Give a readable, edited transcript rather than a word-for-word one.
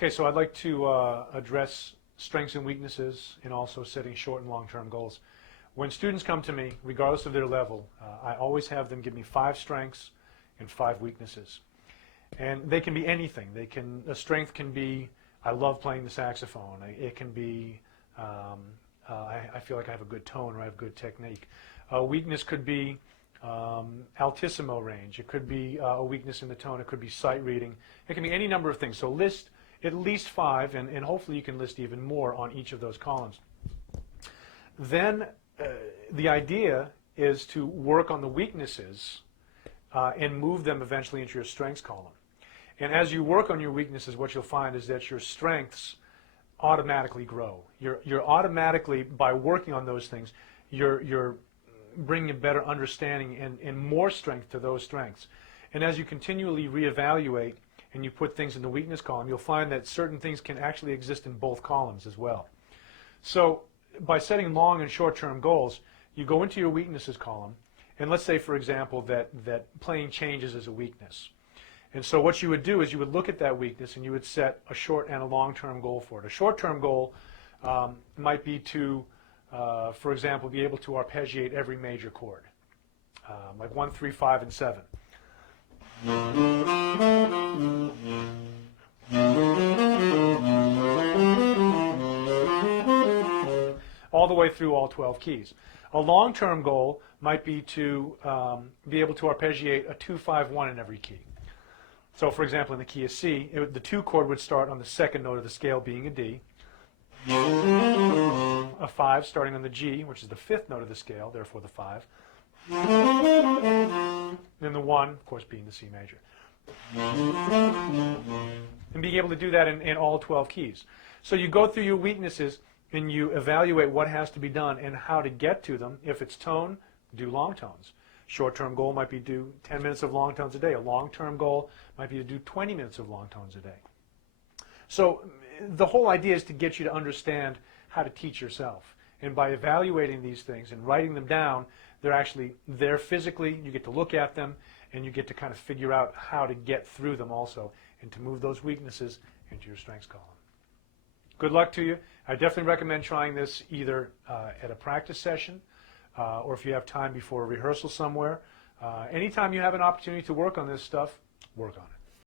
Okay, so I'd like to address strengths and weaknesses and also setting short and long-term goals. When students come to me, regardless of their level, I always have them give me 5 strengths and 5 weaknesses. And they can be anything. A strength can be, I love playing the saxophone. It can be, I feel like I have a good tone or I have good technique. A weakness could be altissimo range. It could be a weakness in the tone. It could be sight reading. It can be any number of things. So list at least 5, and hopefully you can list even more on each of those columns. Then the idea is to work on the weaknesses and move them eventually into your strengths column. And as you work on your weaknesses, what you'll find is that your strengths automatically grow. You're automatically, by working on those things, you're bringing a better understanding and more strength to those strengths. And as you continually reevaluate and you put things in the weakness column, you'll find that certain things can actually exist in both columns as well. So by setting long and short-term goals, you go into your weaknesses column, and let's say, for example, that playing changes is a weakness. And so what you would do is you would look at that weakness and you would set a short and a long-term goal for it. A short-term goal might be to, for example, be able to arpeggiate every major chord, like 1, 3, 5, and 7. All the way through all 12 keys. A long-term goal might be to be able to arpeggiate a 2, 5, 1 in every key. So, for example, in the key of C, the 2 chord would start on the 2nd note of the scale, being a D. A 5 starting on the G, which is the 5th note of the scale, therefore the 5. And the 1, of course, being the C major. And being able to do that in all 12 keys. So you go through your weaknesses and you evaluate what has to be done and how to get to them. If it's tone, do long tones. Short-term goal might be do 10 minutes of long tones a day. A long-term goal might be to do 20 minutes of long tones a day. So the whole idea is to get you to understand how to teach yourself. And by evaluating these things and writing them down, they're actually there physically. You get to look at them, and you get to kind of figure out how to get through them also and to move those weaknesses into your strengths column. Good luck to you. I definitely recommend trying this either at a practice session or if you have time before a rehearsal somewhere. Anytime you have an opportunity to work on this stuff, work on it.